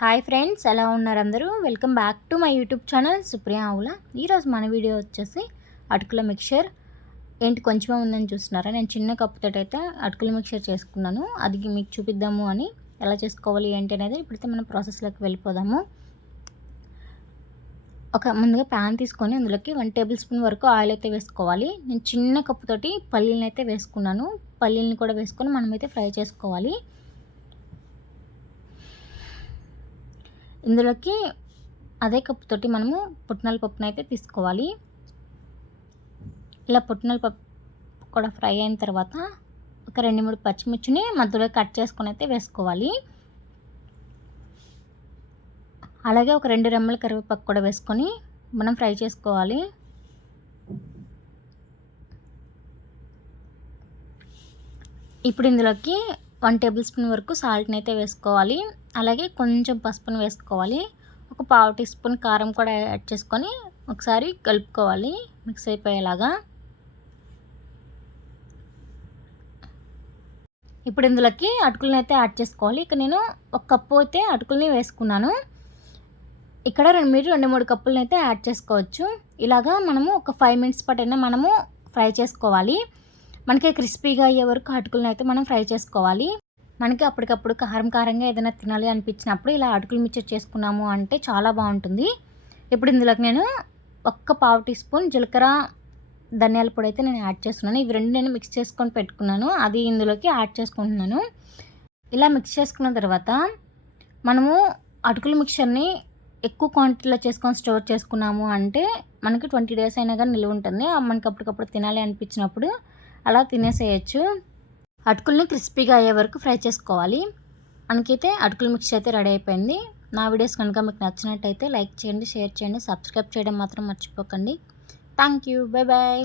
Hi friends ఎలా ఉన్నారు అందరూ? Welcome back to my YouTube channel Supriya Avula. ఈరోజు మన వీడియో వచ్చేసి అటుకుల మిక్చర్. ఏంటి కొంచెమే ఉందని చూస్తున్నారా? నేను చిన్న కప్పుతో అయితే అటుకుల మిక్చర్ చేసుకున్నాను. అది మీకు చూపిద్దాము అని ఎలా చేసుకోవాలి ఏంటి అనేది ఇప్పుడైతే మనం ప్రాసెస్లోకి వెళ్ళిపోదాము. ఒక ముందుగా ప్యాన్ తీసుకొని అందులోకి వన్ టేబుల్ స్పూన్ వరకు ఆయిల్ అయితే వేసుకోవాలి. నేను చిన్న కప్పుతోటి పల్లీలను అయితే వేసుకున్నాను. పల్లీలను కూడా వేసుకొని మనమైతే ఫ్రై చేసుకోవాలి. ఇందులోకి అదే కప్పుతోటి మనము పుట్నాల పప్పును అయితే తీసుకోవాలి. ఇలా పుట్నాల పప్పు కూడా ఫ్రై అయిన తర్వాత ఒక రెండు మూడు పచ్చిమిర్చిని మధ్యలో కట్ చేసుకొని అయితే వేసుకోవాలి. అలాగే ఒక రెండు రెమ్మల కరివేపాకు కూడా వేసుకొని మనం ఫ్రై చేసుకోవాలి. ఇప్పుడు ఇందులోకి వన్ టేబుల్ స్పూన్ వరకు సాల్ట్ని అయితే వేసుకోవాలి. అలాగే కొంచెం పసుపును వేసుకోవాలి. ఒక పావు టీ స్పూన్ కారం కూడా యాడ్ చేసుకొని ఒకసారి కలుపుకోవాలి మిక్స్ అయిపోయేలాగా. ఇప్పుడు ఇందులోకి అటుకులను అయితే యాడ్ చేసుకోవాలి. ఇక నేను ఒక కప్పు అయితే అటుకుల్ని వేసుకున్నాను. ఇక్కడ రెండు మీరు రెండు మూడు కప్పులను అయితే యాడ్ చేసుకోవచ్చు. ఇలాగా మనము ఒక ఫైవ్ మినిట్స్ పాటైనా మనము ఫ్రై చేసుకోవాలి. మనకి క్రిస్పీగా అయ్యే వరకు అటుకులను అయితే మనం ఫ్రై చేసుకోవాలి. మనకి అప్పటికప్పుడు కారం కారంగా ఏదైనా తినాలి అనిపించినప్పుడు ఇలా అటుకులు మిక్చర్ చేసుకున్నాము అంటే చాలా బాగుంటుంది. ఇప్పుడు ఇందులోకి నేను ఒక్క పావు టీ స్పూన్ జీలకర్ర ధనియాల పొడి అయితే నేను యాడ్ చేస్తున్నాను. ఇవి రెండు నేను మిక్స్ చేసుకొని పెట్టుకున్నాను. అది ఇందులోకి యాడ్ చేసుకుంటున్నాను. ఇలా మిక్స్ చేసుకున్న తర్వాత మనము అటుకుల మిక్చర్ని ఎక్కువ క్వాంటిటీలో చేసుకొని స్టోర్ చేసుకున్నాము అంటే మనకి ట్వంటీ డేస్ అయినా కానీ నిలువ ఉంటుంది. మనకి అప్పటికప్పుడు తినాలి అనిపించినప్పుడు అలా తినేసేయచ్చు. అటుకుల్ని క్రిస్పీగా అయ్యే వరకు ఫ్రై చేసుకోవాలి. మనకైతే అటుకుల మిక్స్ అయితే రెడీ అయిపోయింది. నా వీడియోస్ కనుక మీకు నచ్చినట్టయితే లైక్ చేయండి షేర్ చేయండి సబ్స్క్రైబ్ చేయడం మాత్రం మర్చిపోకండి. Thank you. Bye bye.